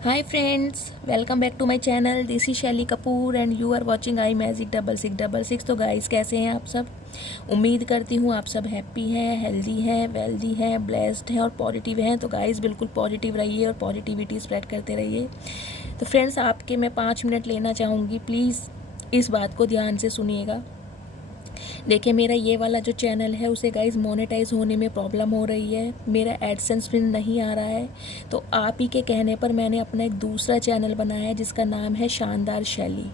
Hi friends, welcome back to my channel. This is Shaily Kapoor and you are watching I magic 6666। तो guys कैसे हैं आप सब। उम्मीद करती हूँ आप सब हैप्पी हैं, हेल्दी हैं, वेल्दी हैं, ब्लेस्ड हैं और पॉजिटिव हैं। तो गाइस बिल्कुल पॉजिटिव रहिए और पॉजिटिविटी स्प्रेड करते रहिए। तो फ्रेंड्स आपके मैं 5 मिनट लेना चाहूँगी, प्लीज़ इस बात को ध्यान से सुनिएगा। देखिए मेरा ये वाला जो चैनल है उसे गाइस मोनेटाइज होने में प्रॉब्लम हो रही है, मेरा एडसेंस भी नहीं आ रहा है। तो आप ही के कहने पर मैंने अपना एक दूसरा चैनल बनाया है जिसका नाम है शानदार शैली।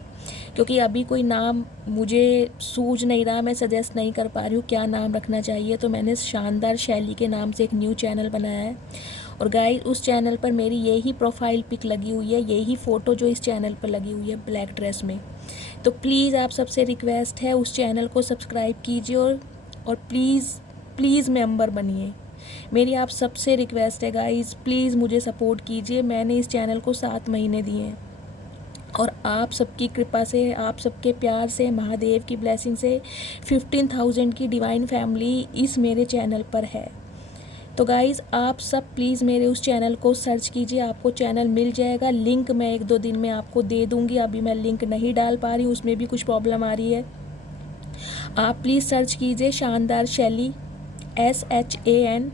क्योंकि अभी कोई नाम मुझे सूझ नहीं रहा, मैं सजेस्ट नहीं कर पा रही हूँ क्या नाम रखना चाहिए, तो मैंने शानदार शैली के नाम से एक न्यू चैनल बनाया है। और गाइस उस चैनल पर मेरी यही प्रोफाइल पिक लगी हुई है, यही फ़ोटो जो इस चैनल पर लगी हुई है ब्लैक ड्रेस में। तो प्लीज़ आप सबसे रिक्वेस्ट है उस चैनल को सब्सक्राइब कीजिए और प्लीज़ मेंबर बनिए। मेरी आप सबसे रिक्वेस्ट है गाइस, प्लीज़ मुझे सपोर्ट कीजिए। मैंने इस चैनल को 7 महीने दिए हैं और आप सबकी कृपा से, आप सबके प्यार से, महादेव की ब्लेसिंग से 15,000 की डिवाइन फैमिली इस मेरे चैनल पर है। तो गाइज़ आप सब प्लीज़ मेरे उस चैनल को सर्च कीजिए, आपको चैनल मिल जाएगा। लिंक मैं 1-2 दिन में आपको दे दूँगी, अभी मैं लिंक नहीं डाल पा रही हूँ, उसमें भी कुछ प्रॉब्लम आ रही है। आप प्लीज़ सर्च कीजिए शानदार शैली, SHANDAAR,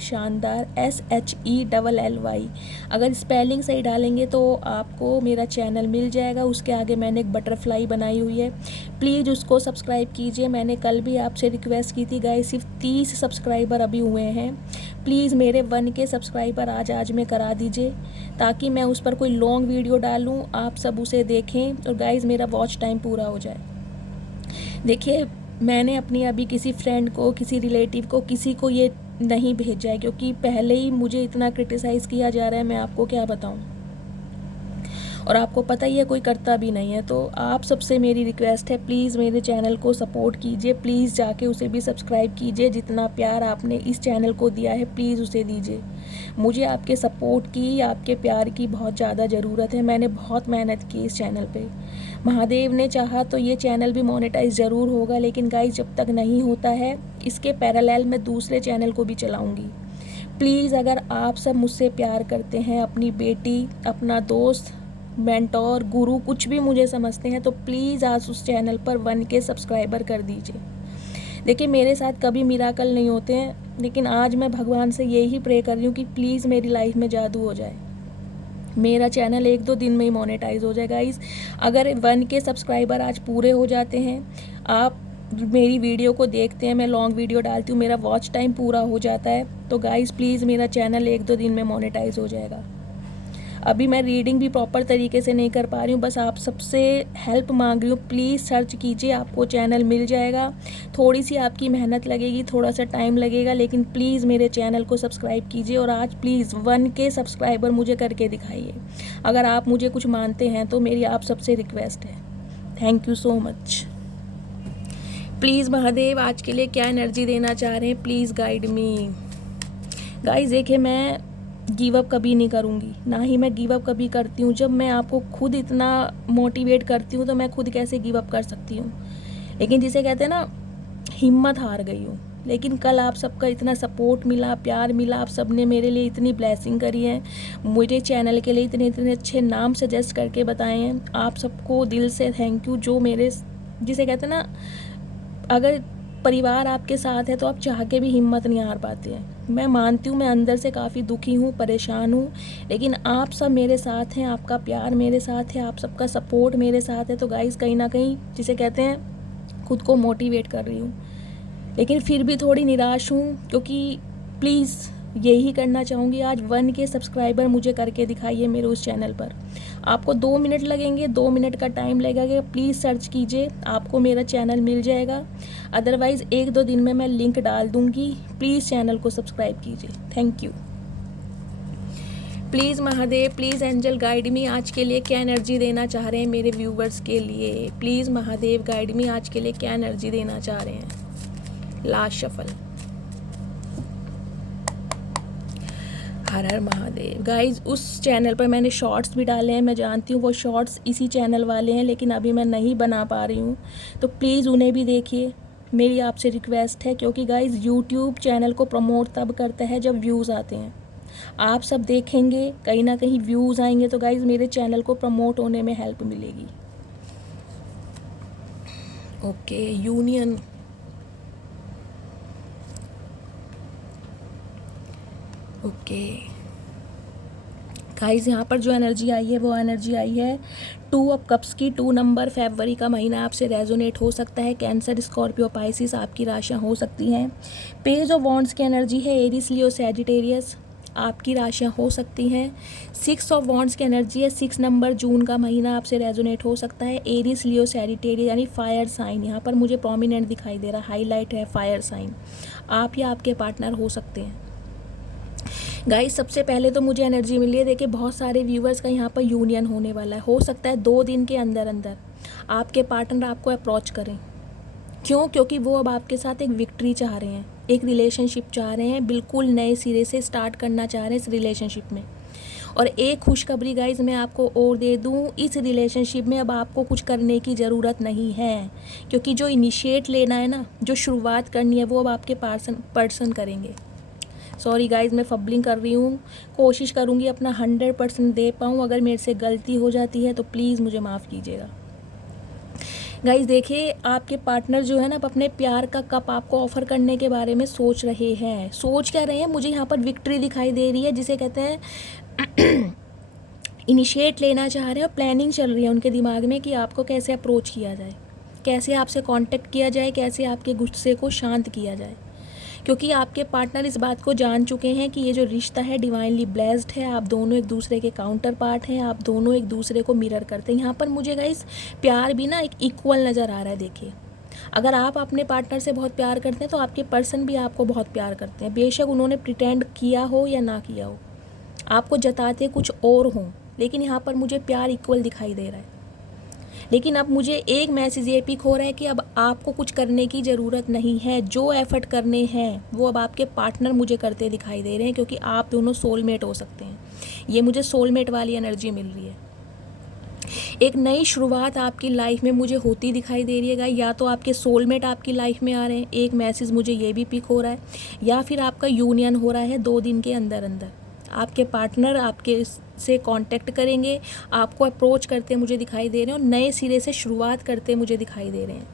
शानदार SHELLY। अगर स्पेलिंग सही डालेंगे तो आपको मेरा चैनल मिल जाएगा। उसके आगे मैंने एक बटरफ्लाई बनाई हुई है, प्लीज़ उसको सब्सक्राइब कीजिए। मैंने कल भी आपसे रिक्वेस्ट की थी गाइस, सिर्फ 30 सब्सक्राइबर अभी हुए हैं। प्लीज़ मेरे 1K सब्सक्राइबर आज में करा दीजिए ताकि मैं उस पर कोई लॉन्ग वीडियो डालूँ, आप सब उसे देखें और गाइस मेरा वॉच टाइम पूरा हो जाए। देखिए मैंने अपनी अभी किसी फ्रेंड को, किसी रिलेटिव को, किसी को ये नहीं भेजा है क्योंकि पहले ही मुझे इतना क्रिटिसाइज़ किया जा रहा है, मैं आपको क्या बताऊं। और आपको पता ही है कोई करता भी नहीं है। तो आप सबसे मेरी रिक्वेस्ट है, प्लीज़ मेरे चैनल को सपोर्ट कीजिए, प्लीज़ जाके उसे भी सब्सक्राइब कीजिए। जितना प्यार आपने इस चैनल को दिया है प्लीज़ उसे दीजिए। मुझे आपके सपोर्ट की, आपके प्यार की बहुत ज़्यादा ज़रूरत है। मैंने बहुत मेहनत की इस चैनल पे, महादेव ने चाहा तो ये चैनल भी मोनेटाइज ज़रूर होगा, लेकिन गाइस जब तक नहीं होता है इसके पैरेलल मैं दूसरे चैनल को भी चलाऊँगी। प्लीज़ अगर आप सब मुझसे प्यार करते हैं, अपनी बेटी, अपना दोस्त, मेंटोर, गुरु कुछ भी मुझे समझते हैं, तो प्लीज़ आज उस चैनल पर 1K सब्सक्राइबर कर दीजिए। देखिए मेरे साथ कभी मिराकल नहीं होते हैं, लेकिन आज मैं भगवान से यही प्रे कर रही हूँ कि प्लीज़ मेरी लाइफ में जादू हो जाए, मेरा चैनल 1-2 दिन में ही मोनेटाइज हो जाए। गाइस अगर 1K सब्सक्राइबर आज पूरे हो जाते हैं, आप मेरी वीडियो को देखते हैं, मैं लॉन्ग वीडियो डालती हूँ, मेरा वॉच टाइम पूरा हो जाता है, तो गाइस प्लीज़ मेरा चैनल 1-2 दिन में मोनेटाइज हो जाएगा। अभी मैं रीडिंग भी प्रॉपर तरीके से नहीं कर पा रही हूँ, बस आप सबसे हेल्प मांग रही हूँ। प्लीज़ सर्च कीजिए, आपको चैनल मिल जाएगा। थोड़ी सी आपकी मेहनत लगेगी, थोड़ा सा टाइम लगेगा, लेकिन प्लीज़ मेरे चैनल को सब्सक्राइब कीजिए और आज प्लीज़ 1K सब्सक्राइबर मुझे करके दिखाइए। अगर आप मुझे कुछ मानते हैं तो मेरी आप सबसे रिक्वेस्ट है। Thank you so much. Please Mahadev आज के लिए क्या एनर्जी देना चाह रहे हैं, प्लीज़ गाइड मी। गाइस देखिए मैं गिव अप कभी नहीं करूँगी, ना ही मैं गिव अप कभी करती हूँ। जब मैं आपको खुद इतना मोटिवेट करती हूँ तो मैं खुद कैसे गिव अप कर सकती हूँ। लेकिन जिसे कहते हैं ना, हिम्मत हार गई हूँ। लेकिन कल आप सबका इतना सपोर्ट मिला, प्यार मिला, आप सब ने मेरे लिए इतनी ब्लेसिंग करी है, मुझे चैनल के लिए इतने इतने अच्छे नाम सजेस्ट करके बताए हैं। आप सबको दिल से थैंक यू। जो मेरे, जिसे कहते हैं ना, अगर परिवार आपके साथ है तो आप चाह के भी हिम्मत नहीं हार पाते हैं। मैं मानती हूँ मैं अंदर से काफ़ी दुखी हूँ, परेशान हूँ, लेकिन आप सब मेरे साथ हैं, आपका प्यार मेरे साथ है, आप सबका सपोर्ट मेरे साथ है। तो गाइस कहीं ना कहीं जिसे कहते हैं खुद को मोटिवेट कर रही हूँ, लेकिन फिर भी थोड़ी निराश हूँ क्योंकि प्लीज़ यही करना चाहूँगी, आज 1K सब्सक्राइबर मुझे करके दिखाइए मेरे उस चैनल पर। आपको 2 मिनट लगेंगे, 2 मिनट का टाइम लगेगा, प्लीज़ सर्च कीजिए, आपको मेरा चैनल मिल जाएगा। अदरवाइज़ 1-2 दिन में मैं लिंक डाल दूँगी, प्लीज़ चैनल को सब्सक्राइब कीजिए। Thank you. Please Mahadev, please angel guide me, आज के लिए क्या एनर्जी देना चाह रहे हैं मेरे व्यूवर्स के लिए। प्लीज़ महादेव गाइड मी, आज के लिए क्या एनर्जी देना चाह रहे हैं। Last shuffle. हर हर महादेव। गाइज उस चैनल पर मैंने शॉर्ट्स भी डाले हैं, मैं जानती हूँ वो शॉर्ट्स इसी चैनल वाले हैं, लेकिन अभी मैं नहीं बना पा रही हूँ, तो प्लीज़ उन्हें भी देखिए, मेरी आपसे रिक्वेस्ट है। क्योंकि गाइज यूट्यूब चैनल को प्रमोट तब करता है जब व्यूज़ आते हैं। आप सब देखेंगे, कहीं ना कहीं व्यूज़ आएंगे तो गाइज मेरे चैनल को प्रमोट होने में हेल्प मिलेगी। Okay, union. ओके गाइज, यहाँ पर जो एनर्जी आई है वो एनर्जी आई है 2 ऑफ कप्स की। 2 नंबर फरवरी का महीना आपसे रेजोनेट हो सकता है। कैंसर, स्कॉर्पियो, पाइसिस आपकी राशियाँ हो सकती हैं। पेज ऑफ वॉन्ड्स की एनर्जी है एरिस, लियो, सैजिटेरियस आपकी राशियाँ हो सकती हैं। 6 ऑफ वॉन्ड्स की एनर्जी है 6 नंबर, जून का महीना आपसे रेजोनेट हो सकता है। एरिस, लियो, सैजिटेरियस यानी फायर साइन यहाँ पर मुझे प्रोमिनेंट दिखाई दे रहा है, हाईलाइट है फायर साइन। आप या आपके पार्टनर हो सकते हैं। गाइस सबसे पहले तो मुझे एनर्जी मिली है, देखिए बहुत सारे व्यूवर्स का यहाँ पर यूनियन होने वाला है। हो सकता है 2 दिन के अंदर अंदर आपके पार्टनर आपको अप्रोच करें। क्यों? क्योंकि वो अब आपके साथ एक विक्ट्री चाह रहे हैं, एक रिलेशनशिप चाह रहे हैं, बिल्कुल नए सिरे से स्टार्ट करना चाह रहे हैं इस रिलेशनशिप में। और एक खुशखबरी गाइज मैं आपको और दे दूं, इस रिलेशनशिप में अब आपको कुछ करने की ज़रूरत नहीं है, क्योंकि जो इनिशिएट लेना है ना, जो शुरुआत करनी है, वो अब आपके पर्सन करेंगे। सॉरी गाइज़, मैं फबलिंग कर रही हूँ, कोशिश करूँगी अपना 100% दे पाऊँ। अगर मेरे से गलती हो जाती है तो प्लीज़ मुझे माफ़ कीजिएगा। गाइज़ देखिए, आपके पार्टनर जो है ना, अब अपने प्यार का कप आपको ऑफ़र करने के बारे में सोच रहे हैं। सोच क्या रहे हैं, मुझे यहाँ पर विक्ट्री दिखाई दे रही है, जिसे कहते हैं इनिशिएट लेना चाह रहे हैं और प्लानिंग चल रही है उनके दिमाग में कि आपको कैसे अप्रोच किया जाए, कैसे आपसे कांटेक्ट किया जाए, कैसे आपके गुस्से को शांत किया जाए। क्योंकि आपके पार्टनर इस बात को जान चुके हैं कि ये जो रिश्ता है डिवाइनली ब्लेस्ड है, आप दोनों एक दूसरे के काउंटर पार्ट हैं, आप दोनों एक दूसरे को मिरर करते हैं। यहाँ पर मुझे गाइस प्यार भी ना एक इक्वल नज़र आ रहा है। देखिए, अगर आप अपने पार्टनर से बहुत प्यार करते हैं तो आपके पर्सन भी आपको बहुत प्यार करते हैं, बेशक उन्होंने प्रिटेंड किया हो या ना किया हो, आपको जताते कुछ और हों, लेकिन यहाँ पर मुझे प्यार इक्वल दिखाई दे रहा है। लेकिन अब मुझे एक मैसेज ये पिक हो रहा है कि अब आपको कुछ करने की ज़रूरत नहीं है। जो एफर्ट करने हैं वो अब आपके पार्टनर मुझे करते दिखाई दे रहे हैं, क्योंकि आप दोनों सोलमेट हो सकते हैं। ये मुझे सोलमेट वाली एनर्जी मिल रही है। एक नई शुरुआत आपकी लाइफ में मुझे होती दिखाई दे रही है। या तो आपके सोलमेट आपकी लाइफ में आ रहे हैं, एक मैसेज मुझे ये भी पिक हो रहा है, या फिर आपका यूनियन हो रहा है 2 दिन के अंदर अंदर। आपके पार्टनर आपके से कांटेक्ट करेंगे, आपको अप्रोच करते मुझे दिखाई दे रहे हैं और नए सिरे से शुरुआत करते मुझे दिखाई दे रहे हैं।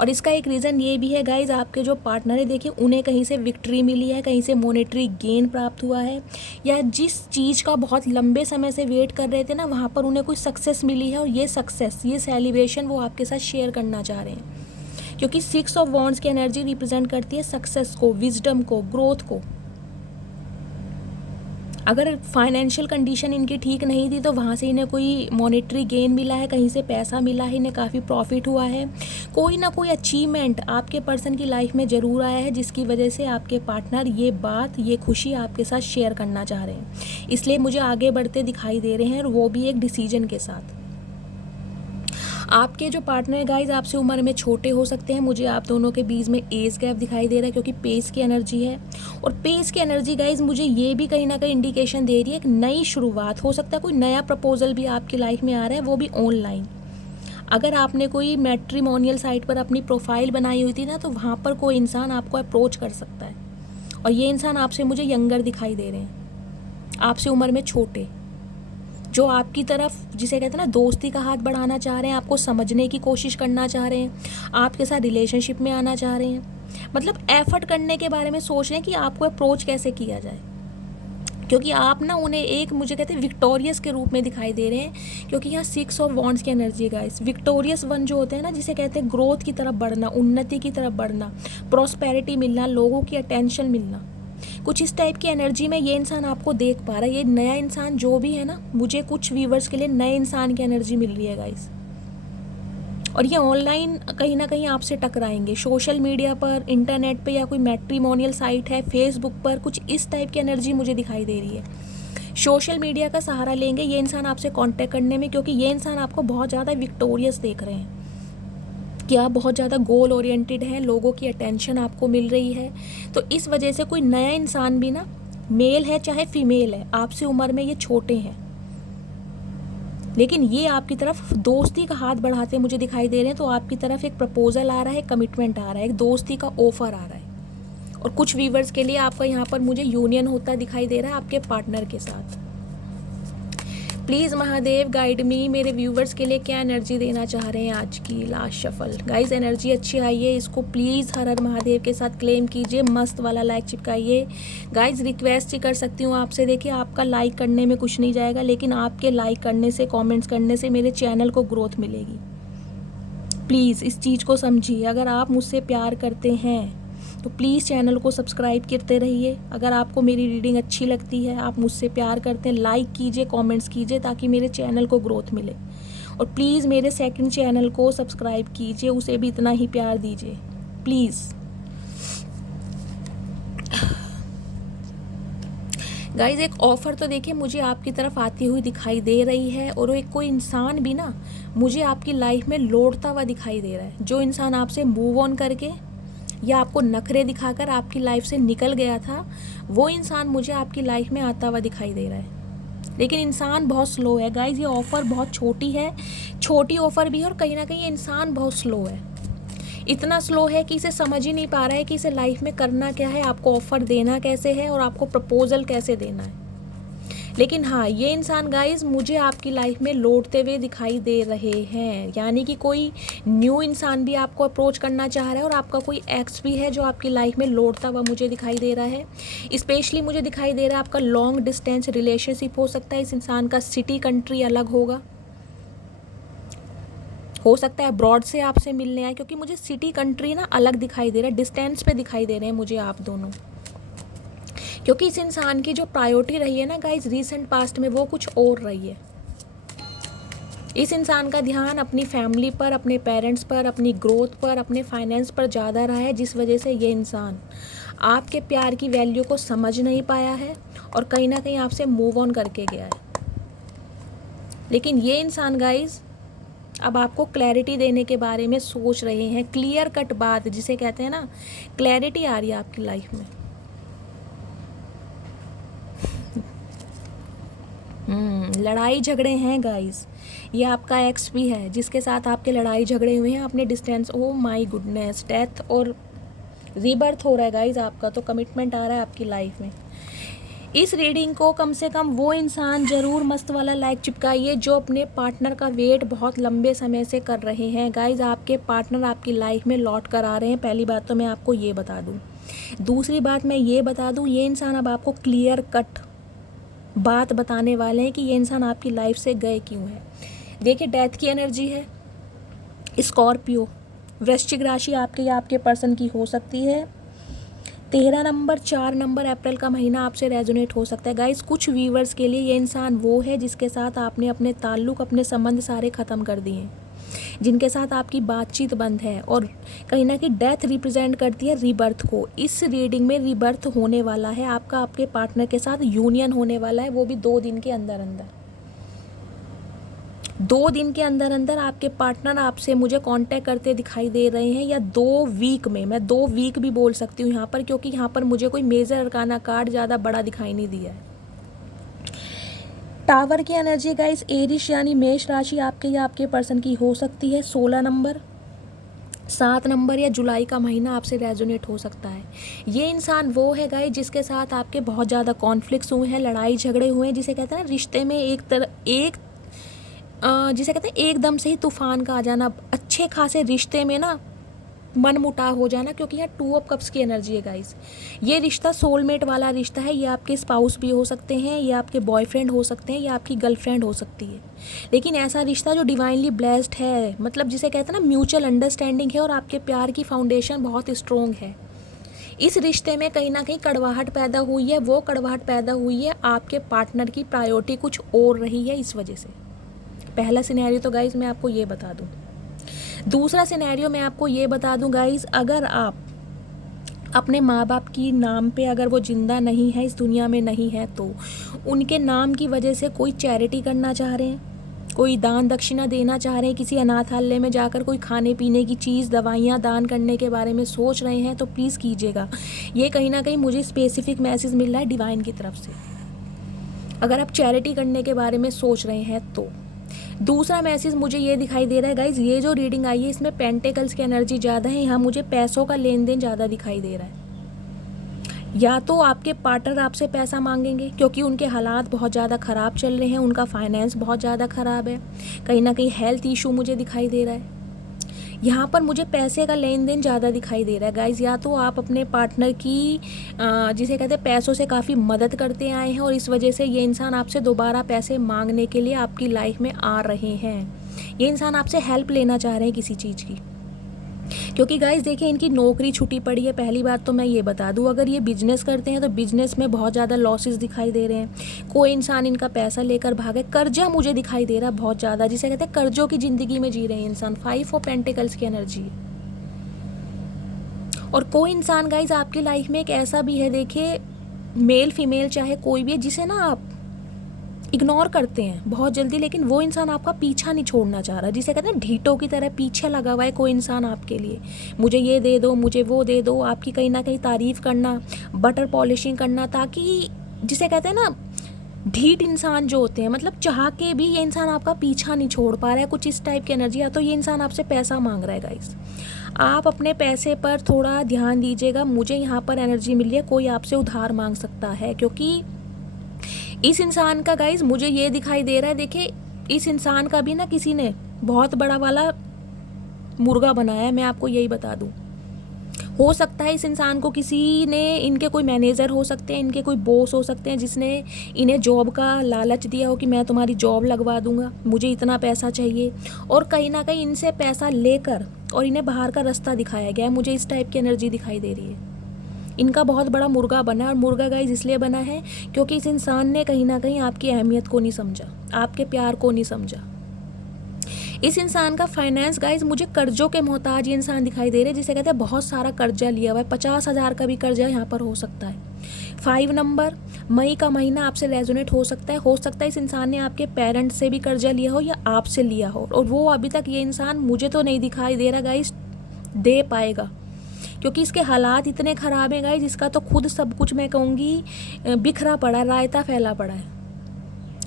और इसका एक रीज़न ये भी है गाइज, आपके जो पार्टनर है देखिए, उन्हें कहीं से विक्ट्री मिली है, कहीं से मॉनेटरी गेन प्राप्त हुआ है, या जिस चीज़ का बहुत लंबे समय से वेट कर रहे थे ना, वहाँ पर उन्हें कोई सक्सेस मिली है। और ये सक्सेस, ये सेलिब्रेशन वो आपके साथ शेयर करना चाह रहे हैं, क्योंकि 6 ऑफ वॉन्ड्स की एनर्जी रिप्रेजेंट करती है सक्सेस को, विजडम को, ग्रोथ को। अगर फाइनेंशियल कंडीशन इनकी ठीक नहीं थी तो वहाँ से इन्हें कोई मॉनेटरी गेन मिला है, कहीं से पैसा मिला है, इन्हें काफ़ी प्रॉफिट हुआ है, कोई ना कोई अचीवमेंट आपके पर्सन की लाइफ में ज़रूर आया है, जिसकी वजह से आपके पार्टनर ये बात, ये खुशी आपके साथ शेयर करना चाह रहे हैं। इसलिए मुझे आगे बढ़ते दिखाई दे रहे हैं, और वो भी एक डिसीजन के साथ। आपके जो पार्टनर गाइज आपसे उम्र में छोटे हो सकते हैं। मुझे आप दोनों के बीच में एज गैप दिखाई दे रहा है, क्योंकि पेस की एनर्जी है। और पेस की एनर्जी गाइज मुझे ये भी कहीं ना कहीं इंडिकेशन दे रही है, एक नई शुरुआत हो सकता है, कोई नया प्रपोजल भी आपकी लाइफ में आ रहा है, वो भी ऑनलाइन। अगर आपने कोई मैट्रिमोनियल साइट पर अपनी प्रोफाइल बनाई हुई थी ना, तो वहाँ पर कोई इंसान आपको अप्रोच कर सकता है, और ये इंसान आपसे मुझे यंगर दिखाई दे रहे हैं, आपसे उम्र में छोटे, जो आपकी तरफ, जिसे कहते हैं ना, दोस्ती का हाथ बढ़ाना चाह रहे हैं, आपको समझने की कोशिश करना चाह रहे हैं, आपके साथ रिलेशनशिप में आना चाह रहे हैं। मतलब एफर्ट करने के बारे में सोच रहे हैं कि आपको अप्रोच कैसे किया जाए, क्योंकि आप ना उन्हें एक, मुझे कहते हैं, विक्टोरियस के रूप में दिखाई दे रहे हैं। क्योंकि यहाँ 6 ऑफ वॉन्ड्स की एनर्जी है गाइस। विक्टोरियस वन जो होते हैं ना, जिसे कहते हैं ग्रोथ की तरफ बढ़ना, उन्नति की तरफ बढ़ना, प्रॉस्पेरिटी मिलना, लोगों की अटेंशन मिलना, कुछ इस टाइप की एनर्जी में ये इंसान आपको देख पा रहा है। ये नया इंसान जो भी है ना, मुझे कुछ व्यूवर्स के लिए नए इंसान की एनर्जी मिल रही है गाइस। और ये ऑनलाइन कहीं ना कहीं आपसे टकराएंगे, सोशल मीडिया पर, इंटरनेट पे, या कोई मैट्रिमोनियल साइट है, फेसबुक पर, कुछ इस टाइप की एनर्जी मुझे दिखाई दे रही है। सोशल मीडिया का सहारा लेंगे ये इंसान आपसे कांटेक्ट करने में, क्योंकि ये इंसान आपको बहुत ज़्यादा विक्टोरियस देख रहे हैं कि आप बहुत ज़्यादा गोल ओरिएंटेड हैं, लोगों की अटेंशन आपको मिल रही है। तो इस वजह से कोई नया इंसान भी ना, मेल है चाहे फीमेल है, आपसे उम्र में ये छोटे हैं, लेकिन ये आपकी तरफ दोस्ती का हाथ बढ़ाते मुझे दिखाई दे रहे हैं। तो आपकी तरफ एक प्रपोजल आ रहा है, कमिटमेंट आ रहा है, एक दोस्ती का ऑफर आ रहा है, और कुछ व्यूवर्स के लिए आपका यहाँ पर मुझे यूनियन होता दिखाई दे रहा है आपके पार्टनर के साथ। प्लीज़ महादेव गाइड मी, मेरे व्यूवर्स के लिए क्या एनर्जी देना चाह रहे हैं आज की लास्ट शफल। गाइज एनर्जी अच्छी आई है, इसको प्लीज़ हर हर महादेव के साथ क्लेम कीजिए, मस्त वाला लाइक चिपकाइए। गाइज रिक्वेस्ट ही कर सकती हूँ आपसे, देखिए आपका लाइक करने में कुछ नहीं जाएगा, लेकिन आपके लाइक करने से, कमेंट्स करने से मेरे चैनल को ग्रोथ मिलेगी। प्लीज़ इस चीज़ को समझिए, अगर आप मुझसे प्यार करते हैं तो प्लीज़ चैनल को सब्सक्राइब करते रहिए। अगर आपको मेरी रीडिंग अच्छी लगती है, आप मुझसे प्यार करते हैं, लाइक कीजिए, कमेंट्स कीजिए ताकि मेरे चैनल को ग्रोथ मिले। और प्लीज़ मेरे सेकंड चैनल को सब्सक्राइब कीजिए, उसे भी इतना ही प्यार दीजिए प्लीज़। गाइज एक ऑफ़र तो देखिए मुझे आपकी तरफ आती हुई दिखाई दे रही है, और एक कोई इंसान भी ना मुझे आपकी लाइफ में लौटता हुआ दिखाई दे रहा है। जो इंसान आपसे मूव ऑन करके या आपको नखरे दिखाकर आपकी लाइफ से निकल गया था, वो इंसान मुझे आपकी लाइफ में आता हुआ दिखाई दे रहा है। लेकिन इंसान बहुत स्लो है गाइज, ये ऑफ़र बहुत छोटी है, छोटी ऑफ़र भी है, और कहीं ना कहीं ये इंसान बहुत स्लो है। इतना स्लो है कि इसे समझ ही नहीं पा रहा है कि इसे लाइफ में करना क्या है, आपको ऑफ़र देना कैसे है और आपको प्रपोजल कैसे देना है। लेकिन हाँ, ये इंसान गाइज मुझे आपकी लाइफ में लौटते हुए दिखाई दे रहे हैं, यानी कि कोई न्यू इंसान भी आपको अप्रोच करना चाह रहा है, और आपका कोई एक्स भी है जो आपकी लाइफ में लौटता हुआ मुझे दिखाई दे रहा है। स्पेशली मुझे दिखाई दे रहा है आपका लॉन्ग डिस्टेंस रिलेशनशिप हो सकता है, इस इंसान का सिटी कंट्री अलग होगा, हो सकता है अब्रॉड से आपसे मिलने आए, क्योंकि मुझे सिटी कंट्री ना अलग दिखाई दे रहा है, डिस्टेंस पे दिखाई दे रहे हैं मुझे आप दोनों। क्योंकि इस इंसान की जो प्रायोरिटी रही है ना गाइज रीसेंट पास्ट में, वो कुछ और रही है। इस इंसान का ध्यान अपनी फैमिली पर, अपने पेरेंट्स पर, अपनी ग्रोथ पर, अपने फाइनेंस पर ज़्यादा रहा है, जिस वजह से ये इंसान आपके प्यार की वैल्यू को समझ नहीं पाया है और कहीं ना कहीं आपसे मूव ऑन करके गया है। लेकिन ये इंसान गाइज अब आपको क्लैरिटी देने के बारे में सोच रहे हैं, क्लियर कट बात जिसे कहते हैं ना, क्लैरिटी आ रही है आपकी लाइफ में। लड़ाई झगड़े हैं गाइस, ये आपका एक्स भी है जिसके साथ आपके लड़ाई झगड़े हुए हैं, अपने distance, oh my goodness, death और रीबर्थ हो रहा है गाइस आपका, तो कमिटमेंट आ रहा है आपकी लाइफ में। इस रीडिंग को कम से कम वो इंसान ज़रूर मस्त वाला लाइक चिपकाइए जो अपने पार्टनर का वेट बहुत लंबे समय से कर रहे हैं। गाइस आपके पार्टनर आपकी लाइफ में लौट कर आ रहे हैं, पहली बात तो मैं आपको ये बता दूँ। दूसरी बात मैं ये बता दूँ, ये इंसान अब आपको क्लियर कट बात बताने वाले हैं कि ये इंसान आपकी लाइफ से गए क्यों है। देखिए डेथ की एनर्जी है, स्कॉर्पियो, वृश्चिक राशि आपके या आपके पर्सन की हो सकती है। 13 नंबर 4 नंबर अप्रैल का महीना आपसे रेजोनेट हो सकता है। गाइस कुछ व्यूवर्स के लिए ये इंसान वो है जिसके साथ आपने अपने ताल्लुक़, अपने संबंध सारे ख़त्म कर दिए हैं, जिनके साथ आपकी बातचीत बंद है, और कहीं ना कहीं डेथ रिप्रेजेंट करती है रीबर्थ को। इस रीडिंग में रीबर्थ होने वाला है आपका, आपके पार्टनर के साथ यूनियन होने वाला है, वो भी 2 दिन के अंदर अंदर। 2 दिन के अंदर अंदर आपके पार्टनर आपसे मुझे कांटेक्ट करते दिखाई दे रहे हैं, या 2 वीक में, मैं 2 वीक भी बोल सकती हूँ यहाँ पर, क्योंकि यहाँ पर मुझे कोई मेजर अरकाना कार्ड ज़्यादा बड़ा दिखाई नहीं दिया है। टावर की एनर्जी गाइस, एरिस यानी मेष राशि आपके या आपके पर्सन की हो सकती है। 16 नंबर 7 नंबर या जुलाई का महीना आपसे रेजोनेट हो सकता है। ये इंसान वो है गाइस जिसके साथ आपके बहुत ज़्यादा कॉन्फ्लिक्ट्स हुए हैं, लड़ाई झगड़े हुए हैं, जिसे कहते हैं ना रिश्ते में जिसे कहते हैं एकदम से ही तूफान का आ जाना, अच्छे खासे रिश्ते में ना मन मुटाव हो जाना, क्योंकि यहाँ 2 ऑफ कप्स की एनर्जी है गाइस। ये रिश्ता सोलमेट वाला रिश्ता है, ये आपके स्पाउस भी हो सकते हैं, ये आपके बॉयफ्रेंड हो सकते हैं, या आपकी गर्लफ्रेंड हो सकती है। लेकिन ऐसा रिश्ता जो डिवाइनली ब्लेस्ड है, मतलब जिसे कहते हैं ना म्यूचुअल अंडरस्टैंडिंग है, और आपके प्यार की फाउंडेशन बहुत स्ट्रॉन्ग है। इस रिश्ते में कहीं ना कहीं कड़वाहट पैदा हुई है, वो कड़वाहट पैदा हुई है आपके पार्टनर की प्रायोरिटी कुछ और रही है, इस वजह से। पहला सिनेरियो तो गाइज मैं आपको ये बता दूँ। दूसरा सिनेरियो मैं आपको ये बता दूं गाइज, अगर आप अपने माँ बाप की नाम पे, अगर वो ज़िंदा नहीं है, इस दुनिया में नहीं है, तो उनके नाम की वजह से कोई चैरिटी करना चाह रहे हैं, कोई दान दक्षिणा देना चाह रहे हैं, किसी अनाथालय में जाकर कोई खाने पीने की चीज़, दवाइयाँ दान करने के बारे में सोच रहे हैं, तो प्लीज़ कीजिएगा। ये कहीं ना कहीं मुझे स्पेसिफिक मैसेज मिल रहा है डिवाइन की तरफ से, अगर आप चैरिटी करने के बारे में सोच रहे हैं तो। दूसरा मैसेज मुझे ये दिखाई दे रहा है गाइज, ये जो रीडिंग आई है इसमें पेंटिकल्स की एनर्जी ज़्यादा है, यहाँ मुझे पैसों का लेन देन ज़्यादा दिखाई दे रहा है। या तो आपके पार्टनर आपसे पैसा मांगेंगे क्योंकि उनके हालात बहुत ज़्यादा ख़राब चल रहे हैं, उनका फाइनेंस बहुत ज़्यादा ख़राब है, कहीं ना कहीं हेल्थ इशू मुझे दिखाई दे रहा है। यहाँ पर मुझे पैसे का लेन देन ज़्यादा दिखाई दे रहा है गाइज़। या तो आप अपने पार्टनर की जिसे कहते हैं पैसों से काफ़ी मदद करते आए हैं और इस वजह से ये इंसान आपसे दोबारा पैसे मांगने के लिए आपकी लाइफ में आ रहे हैं। ये इंसान आपसे हेल्प लेना चाह रहे हैं किसी चीज़ की, क्योंकि गाइस देखिए इनकी नौकरी छुट्टी पड़ी है। पहली बात तो मैं ये बता दूं, अगर ये बिजनेस करते हैं तो बिजनेस में बहुत ज़्यादा लॉसेस दिखाई दे रहे हैं। कोई इंसान इनका पैसा लेकर भागे, कर्जा मुझे दिखाई दे रहा है बहुत ज़्यादा, जिसे कहते हैं कर्जों की ज़िंदगी में जी रहे हैं इंसान। 5 ऑफ पेंटिकल्स की एनर्जी। और कोई इंसान गाइज आपकी लाइफ में एक ऐसा भी है, देखिए मेल फीमेल चाहे कोई भी है, जिसे ना आप इग्नोर करते हैं बहुत जल्दी, लेकिन वो इंसान आपका पीछा नहीं छोड़ना चाह रहा, जिसे कहते हैं ढीठों की तरह पीछे लगा हुआ है कोई इंसान आपके लिए। मुझे ये दे दो, मुझे वो दे दो, आपकी कहीं ना कहीं तारीफ़ करना, बटर पॉलिशिंग करना, ताकि जिसे कहते हैं ना ढीठ इंसान जो होते हैं, मतलब चाह के भी ये इंसान आपका पीछा नहीं छोड़ पा रहा है, कुछ इस टाइप की एनर्जी। या तो ये इंसान आपसे पैसा मांग रहा है गाइस, आप अपने पैसे पर थोड़ा ध्यान दीजिएगा। मुझे यहाँ पर एनर्जी मिली है कोई आपसे उधार मांग सकता है, क्योंकि इस इंसान का गाइज मुझे ये दिखाई दे रहा है, देखिए इस इंसान का भी ना किसी ने बहुत बड़ा वाला मुर्गा बनाया है, मैं आपको यही बता दूं। हो सकता है इस इंसान को किसी ने, इनके कोई मैनेजर हो सकते हैं, इनके कोई बॉस हो सकते हैं, जिसने इन्हें जॉब का लालच दिया हो कि मैं तुम्हारी जॉब लगवा दूंगा, मुझे इतना पैसा चाहिए, और कहीं ना कहीं इनसे पैसा लेकर और इन्हें बाहर का रास्ता दिखाया गया है। मुझे इस टाइप की एनर्जी दिखाई दे रही है। इनका बहुत बड़ा मुर्गा बना है, और मुर्गा गाइज इसलिए बना है क्योंकि इस इंसान ने कहीं ना कहीं आपकी अहमियत को नहीं समझा, आपके प्यार को नहीं समझा। इस इंसान का फाइनेंस गाइज मुझे कर्जों के मोहताज ये इंसान दिखाई दे रहे हैं, जिसे कहते हैं बहुत सारा कर्जा लिया हुआ है। 50,000 का भी कर्जा यहाँ पर हो सकता है। 5 नंबर, मई का महीना आपसे रेजोनेट हो सकता है। हो सकता है इस इंसान ने आपके पेरेंट्स से भी कर्जा लिया हो या आपसे लिया हो, और वो अभी तक ये इंसान मुझे तो नहीं दिखाई दे रहा गाइज दे पाएगा, क्योंकि इसके हालात इतने ख़राब हैं गाइज, इसका तो खुद सब कुछ मैं कहूँगी बिखरा पड़ा है, रायता फैला पड़ा है।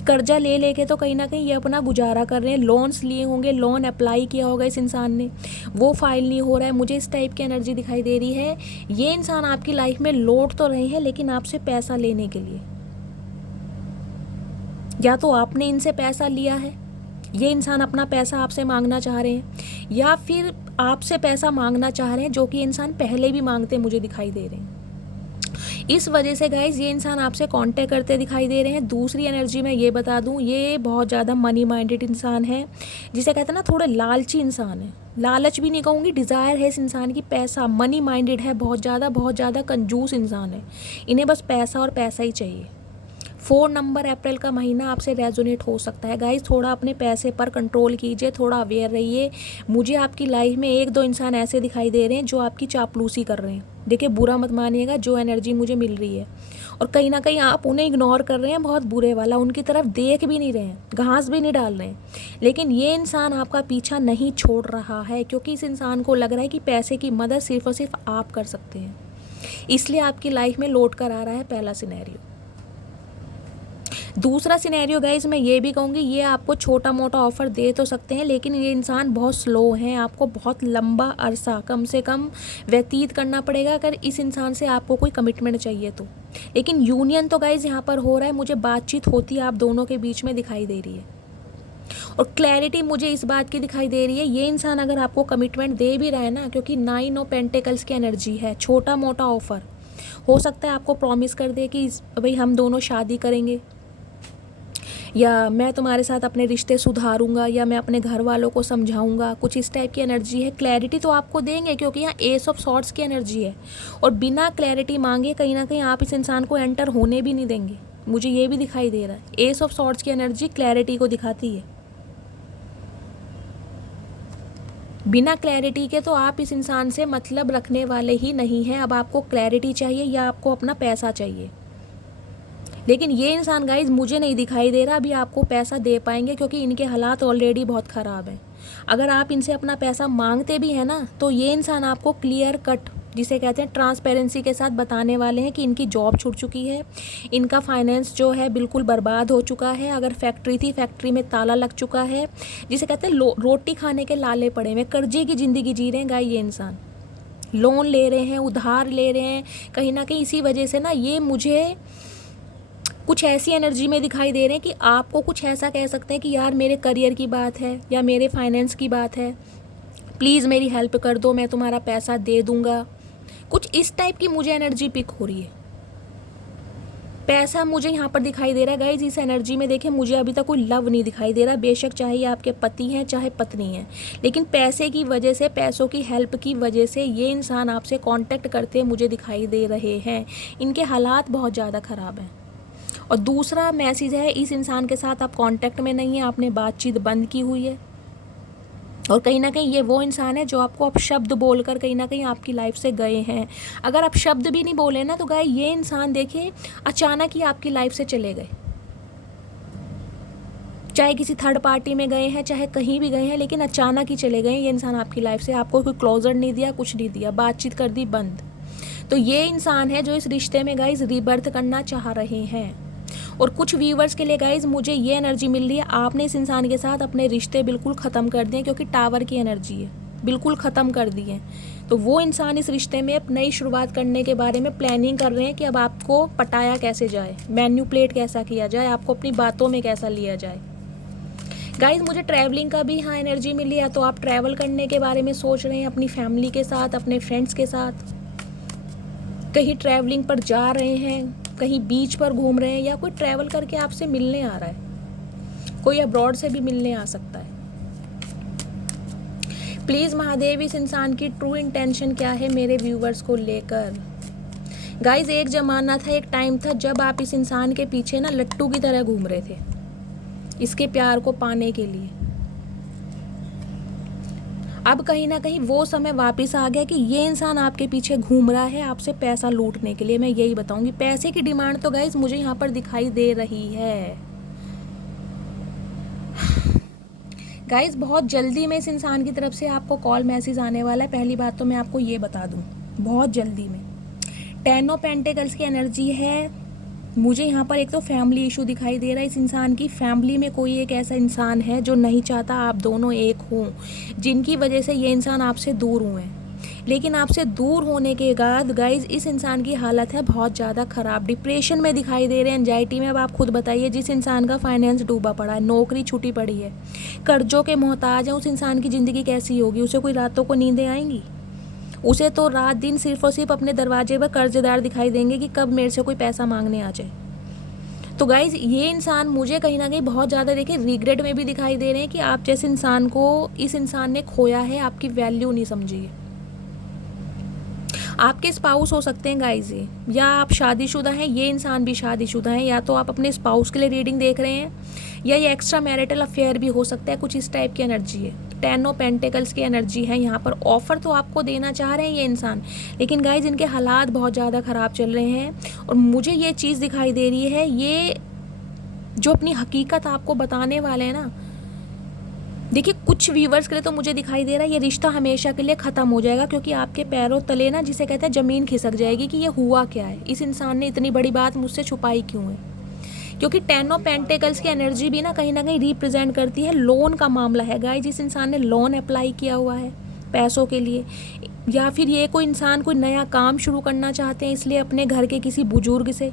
कर्जा ले लेके तो कहीं ना कहीं ये अपना गुजारा कर रहे हैं। लोन्स लिए होंगे, लोन अप्लाई किया होगा इस इंसान ने, वो फाइल नहीं हो रहा है। मुझे इस टाइप की एनर्जी दिखाई दे रही है। ये इंसान आपकी लाइफ में लौट तो रहे हैं, लेकिन आपसे पैसा लेने के लिए, या तो आपने इनसे पैसा लिया है, ये इंसान अपना पैसा आपसे मांगना चाह रहे हैं, या फिर आपसे पैसा मांगना चाह रहे हैं, जो कि इंसान पहले भी मांगते मुझे दिखाई दे रहे हैं। इस वजह से गाइज ये इंसान आपसे कांटेक्ट करते दिखाई दे रहे हैं। दूसरी एनर्जी मैं ये बता दूं, ये बहुत ज़्यादा मनी माइंडेड इंसान है, जिसे कहते हैं ना थोड़े लालची इंसान है। लालच भी नहीं कहूँगी, डिज़ायर है इस इंसान की पैसा, मनी माइंडेड है, बहुत ज़्यादा कंजूस इंसान है। इन्हें बस पैसा और पैसा ही चाहिए। 4 नंबर, अप्रैल का महीना आपसे रेजोनेट हो सकता है गाइज। थोड़ा अपने पैसे पर कंट्रोल कीजिए, थोड़ा अवेयर रहिए। मुझे आपकी लाइफ में 1-2 इंसान ऐसे दिखाई दे रहे हैं जो आपकी चापलूसी कर रहे हैं। देखिए बुरा मत मानिएगा, जो एनर्जी मुझे मिल रही है, और कहीं ना कहीं आप उन्हें इग्नोर कर रहे हैं बहुत बुरे वाला, उनकी तरफ देख भी नहीं रहे हैं, घास भी नहीं डाल रहे हैं। लेकिन ये इंसान आपका पीछा नहीं छोड़ रहा है, क्योंकि इस इंसान को लग रहा है कि पैसे की मदद सिर्फ और सिर्फ आप कर सकते हैं, इसलिए आपकी लाइफ में लौट कर आ रहा है। पहला सिनेरियो। दूसरा सिनेरियो गाइज मैं ये भी कहूँगी, ये आपको छोटा मोटा ऑफर दे तो सकते हैं, लेकिन ये इंसान बहुत स्लो हैं, आपको बहुत लंबा अरसा कम से कम व्यतीत करना पड़ेगा अगर इस इंसान से आपको कोई कमिटमेंट चाहिए तो। लेकिन यूनियन तो गाइज यहाँ पर हो रहा है, मुझे बातचीत होती आप दोनों के बीच में दिखाई दे रही है, और क्लैरिटी मुझे इस बात की दिखाई दे रही है, ये इंसान अगर आपको कमिटमेंट दे भी रहा है ना, क्योंकि 9 ऑफ पेंटिकल्स की एनर्जी है, छोटा मोटा ऑफर हो सकता है, आपको प्रॉमिस कर दे कि भाई हम दोनों शादी करेंगे, या मैं तुम्हारे साथ अपने रिश्ते सुधारूंगा, या मैं अपने घर वालों को समझाऊंगा, कुछ इस टाइप की एनर्जी है। क्लैरिटी तो आपको देंगे, क्योंकि यहाँ एस ऑफ सॉर्ड्स की एनर्जी है, और बिना क्लैरिटी मांगे कहीं ना कहीं आप इस इंसान को एंटर होने भी नहीं देंगे, मुझे ये भी दिखाई दे रहा है। एस ऑफ सॉर्ड्स की एनर्जी क्लैरिटी को दिखाती है। बिना क्लैरिटी के तो आप इस इंसान से मतलब रखने वाले ही नहीं हैं। अब आपको क्लैरिटी चाहिए या आपको अपना पैसा चाहिए, लेकिन ये इंसान गाइज मुझे नहीं दिखाई दे रहा अभी आपको पैसा दे पाएंगे, क्योंकि इनके हालात ऑलरेडी बहुत ख़राब हैं। अगर आप इनसे अपना पैसा मांगते भी हैं ना, तो ये इंसान आपको क्लियर कट, जिसे कहते हैं ट्रांसपेरेंसी के साथ बताने वाले हैं कि इनकी जॉब छूट चुकी है, इनका फाइनेंस जो है बिल्कुल बर्बाद हो चुका है, अगर फैक्ट्री थी फैक्ट्री में ताला लग चुका है, जिसे कहते हैं रोटी खाने के लाले पड़े हुए, कर्जे की ज़िंदगी जी रहे हैं गाय ये इंसान। लोन ले रहे हैं, उधार ले रहे हैं, कहीं ना कहीं इसी वजह से ना ये मुझे कुछ ऐसी एनर्जी में दिखाई दे रहे हैं कि आपको कुछ ऐसा कह सकते हैं कि यार मेरे करियर की बात है या मेरे फाइनेंस की बात है, प्लीज़ मेरी हेल्प कर दो, मैं तुम्हारा पैसा दे दूंगा। कुछ इस टाइप की मुझे एनर्जी पिक हो रही है। पैसा मुझे यहाँ पर दिखाई दे रहा है गाइज। इस एनर्जी में देखें मुझे अभी तक कोई लव नहीं दिखाई दे रहा, बेशक चाहे ये आपके पति हैं चाहे पत्नी हैं, लेकिन पैसे की वजह से, पैसों की हेल्प की वजह से ये इंसान आपसे कांटेक्ट करते मुझे दिखाई दे रहे हैं। इनके हालात बहुत ज़्यादा ख़राब हैं। और दूसरा मैसेज है, इस इंसान के साथ आप कांटेक्ट में नहीं हैं, आपने बातचीत बंद की हुई है। और कहीं ना कहीं ये वो इंसान है जो आपको अब शब्द बोलकर कहीं ना कहीं आपकी लाइफ से गए हैं। अगर आप शब्द भी नहीं बोले ना तो गाय ये इंसान देखिए अचानक ही आपकी लाइफ से चले गए, चाहे किसी थर्ड पार्टी में गए हैं चाहे कहीं भी गए हैं, लेकिन अचानक ही चले गए ये इंसान आपकी लाइफ से। आपको कोई क्लोजर नहीं दिया, कुछ नहीं दिया, बातचीत कर दी बंद। तो ये इंसान है जो इस रिश्ते में गाइज रीबर्थ करना चाह रहे हैं। और कुछ व्यूवर्स के लिए गाइज मुझे ये एनर्जी मिल रही है, आपने इस इंसान के साथ अपने रिश्ते बिल्कुल ख़त्म कर दिए, क्योंकि टावर की एनर्जी है, बिल्कुल ख़त्म कर दिए। तो वो इंसान इस रिश्ते में अब नई शुरुआत करने के बारे में प्लानिंग कर रहे हैं कि अब आपको पटाया कैसे जाए, मैन्युपुलेट कैसा किया जाए, आपको अपनी बातों में कैसा लिया जाए। गाइज मुझे ट्रैवलिंग का भी हाँ एनर्जी मिली है। तो आप ट्रैवल करने के बारे में सोच रहे हैं अपनी फैमिली के साथ, अपने फ्रेंड्स के साथ, कहीं ट्रैवलिंग पर जा रहे हैं, कहीं बीच पर घूम रहे हैं, या कोई ट्रैवल करके आपसे मिलने आ रहा है, कोई अब्रॉड से भी मिलने आ सकता है। प्लीज़ महादेव इस इंसान की ट्रू इंटेंशन क्या है मेरे व्यूवर्स को लेकर। गाइज एक ज़माना था, एक टाइम था जब आप इस इंसान के पीछे ना लट्टू की तरह घूम रहे थे इसके प्यार को पाने के लिए। अब कहीं ना कहीं वो समय वापस आ गया कि ये इंसान आपके पीछे घूम रहा है आपसे पैसा लूटने के लिए। मैं यही बताऊंगी, पैसे की डिमांड तो गाइज मुझे यहाँ पर दिखाई दे रही है। गाइज बहुत जल्दी में इस इंसान की तरफ से आपको कॉल मैसेज आने वाला है। पहली बात तो मैं आपको ये बता दूं, बहुत जल्दी में 10 ऑफ पेंटिकल्स की एनर्जी है। मुझे यहाँ पर एक तो फैमिली इशू दिखाई दे रहा है। इस इंसान की फैमिली में कोई एक ऐसा इंसान है जो नहीं चाहता आप दोनों एक हों, जिनकी वजह से ये इंसान आपसे दूर हुए हैं। लेकिन आपसे दूर होने के बाद गाइज इस इंसान की हालत है बहुत ज़्यादा ख़राब, डिप्रेशन में दिखाई दे रहे हैं, एंजाइटी में। अब आप खुद बताइए, जिस इंसान का फाइनेंस डूबा पड़ा है, नौकरी छूटी पड़ी है, कर्जों के मोहताज है, उस इंसान की ज़िंदगी कैसी होगी? उसे कोई रातों को नींदें आएंगी? उसे तो रात दिन सिर्फ और सिर्फ अपने दरवाजे पर कर्जदार दिखाई देंगे कि कब मेरे से कोई पैसा मांगने आ जाए। तो गाइज़ ये इंसान मुझे कहीं ना कहीं बहुत ज़्यादा देखिए रिग्रेट में भी दिखाई दे रहे हैं कि आप जैसे इंसान को इस इंसान ने खोया है, आपकी वैल्यू नहीं समझी है। आपके स्पाउस हो सकते हैं गाइज ये, या आप शादीशुदा हैं, ये इंसान भी शादीशुदा है, या तो आप अपने स्पाउस के लिए रीडिंग देख रहे हैं, या ये एक्स्ट्रा मैरिटल अफेयर भी हो सकता है। कुछ इस टाइप की एनर्जी है। 10 ऑफ पेंटिकल्स की एनर्जी है यहाँ पर। ऑफर तो आपको देना चाह रहे हैं ये इंसान, लेकिन गाइज इनके हालात बहुत ज़्यादा ख़राब चल रहे हैं। और मुझे ये चीज़ दिखाई दे रही है, ये जो अपनी हकीकत आपको बताने वाले हैं ना, देखिए कुछ व्यूवर्स के लिए तो मुझे दिखाई दे रहा है ये रिश्ता हमेशा के लिए ख़त्म हो जाएगा, क्योंकि आपके पैरों तले ना, जिसे कहते हैं ज़मीन खिसक जाएगी कि ये हुआ क्या है, इस इंसान ने इतनी बड़ी बात मुझसे छुपाई क्यों है। क्योंकि 10 ऑफ पेंटिकल्स की एनर्जी भी ना कहीं रिप्रेजेंट करती है लोन का मामला है गाइस। जिस इंसान ने लोन अप्लाई किया हुआ है पैसों के लिए, या फिर ये कोई इंसान कोई नया काम शुरू करना चाहते हैं, इसलिए अपने घर के किसी बुजुर्ग से